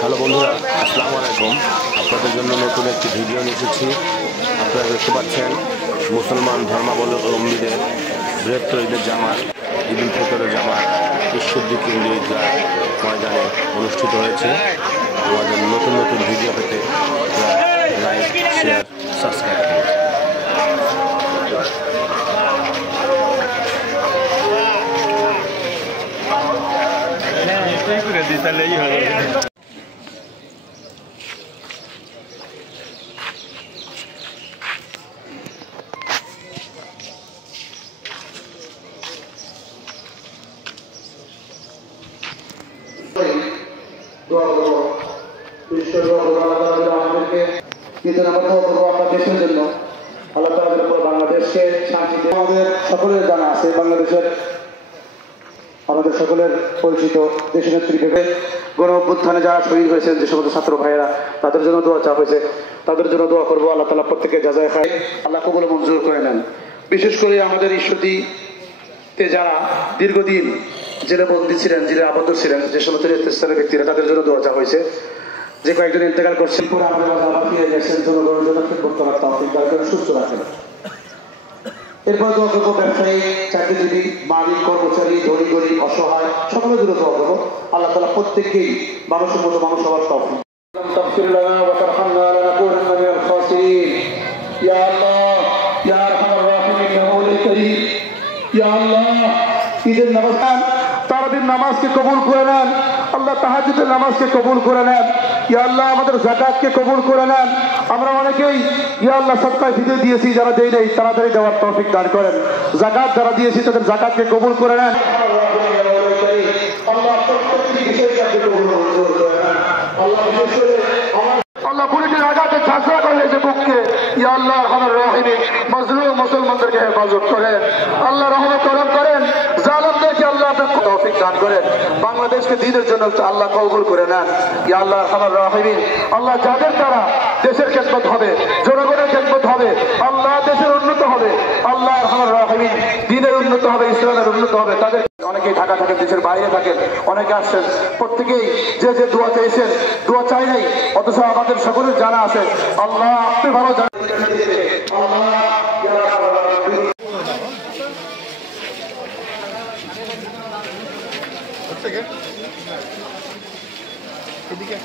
Hello বন্ধুরা, আসসালামু আলাইকুম। আপনাদের জন্য নতুন একটি ভিডিও নিয়ে এসেছি। আপনারা দেখতে পাচ্ছেন মুসলমান ধর্মাবলম্বীদের বৃহত্তর ঈদের জামাত, ঈদ উল ফিতরের জামাত ঈশ্বরদী কেন্দ্রীয় ঈদগাহ ময়দানে অনুষ্ঠিত হয়েছে। আমাদের নতুন নতুন ভিডিও পেতে লাইক, শেয়ার, সাবস্ক্রাইব করুন। দেশের জন্য আল্লাহ তাআলার উপর বাংলাদেশকে শান্তি দেন। আমাদের সকলের জানা আছে বাংলাদেশের আমাদের সকলের পরিচিত দেশনেত্রী ভেবে গণ অভ্যুত্থানে যারা শহীদ হয়েছেন, যে সমস্ত ছাত্র ভাইয়েরা, তাদের জন্য দোয়া চাওয়া হয়েছে। তাদের জন্য দোয়া করবো, আল্লাহ তাআলা প্রত্যেকে জাযায়ে খায় আল্লাহ কবুল মঞ্জুর করে নেন। বিশেষ করে আমাদের ঈশ্বরদীতে যারা দীর্ঘদিন জেলে বন্দী ছিলেন, জেলে আবদ্ধ ছিলেন, যে সমস্ত নেতৃস্থানীয় ব্যক্তিরা, তাদের জন্য দোয়া চাওয়া হয়েছে। যে কয়েকজন ইন্তেকাল করছেন, পরে আমাদের আবার ফিরে গেছেন, জনগণের জন্য খেদমত করার তৌফিক দান করেন, সুস্থ রাখেন। এরপর দোয়া করবো ব্যবসায়ী, চাকরিজীবী, মালিক, কর্মচারী, ধনী গরিব, অসহায়, সকলের জন্য দোয়া করবো। আল্লাহ তাআলা প্রত্যেককেই মানুষের মতো মানুষ হওয়ার তৌফিক তাগফির লানা ওয়া তারহামনা লানাকুনান্না মিনাল খাসিরিন। ইয়া আল্লাহ, ইয়া আরহামার রাহিমিন, ইয়া মাওলা কারীম, ইয়া আল্লাহ, ঈদের নামাজ, তারাবির নামাজকে কবুল করে নেন। আল্লাহ তাহাজ্জুদের নামাজকে কবুল করে নেন। ইয়া আল্লাহ, আমাদের যাকাতকে কবুল করে নেন। আমরা অনেকেই ইয়া আল্লাহ সদকায়ে ফিতর দিয়েছি, যারা দেই নাই তাড়াতাড়ি দেওয়ার তৌফিক দান করেন। যাকাত যারা দিয়েছি তাদের যাকাতকে কবুল করে নেন। আল্লাহ প্রত্যেকটি বিষয়কে কবুল মঞ্জুর করে নেন। আল্লাহ বিশেষ করে আল্লাহ পুলিশের আঘাতে ঝাঁঝরা করে যে বুককে, ইয়া আল্লাহ আরহামার রাহিমিন, মাজলুম মুসলমানদেরকে হেফাজত করেন। আল্লাহ রহমত করম করেন, জালেমদেরকে আল্লাহ আপনাকে তৌফিক দান করেন। বাংলাদেশকে দ্বীনের জন্য আল্লাহ কবুল করে নেন। ইয়া আল্লাহ আরহামার রাহিমিন, আল্লাহ যাদের দ্বারা দেশের খেদমত হবে, জনগণের খেদমত হবে, আল্লাহ দেশের উন্নত হবে, আল্লাহ আরহামার রাহিমিন দ্বীনের উন্নত হবে, ইসলামের উন্নত হবে। তাদের অনেকেই ঢাকা থাকেন, দেশের বাইরে থাকেন, অনেকে আসছেন, প্রত্যেকেই যে যে দোয়া চেয়েছেন, দোয়া চাই নাই, অথচ আমাদের সকলের জানা আছে আল্লাহ আপনি ভালো জানেন। এদিকে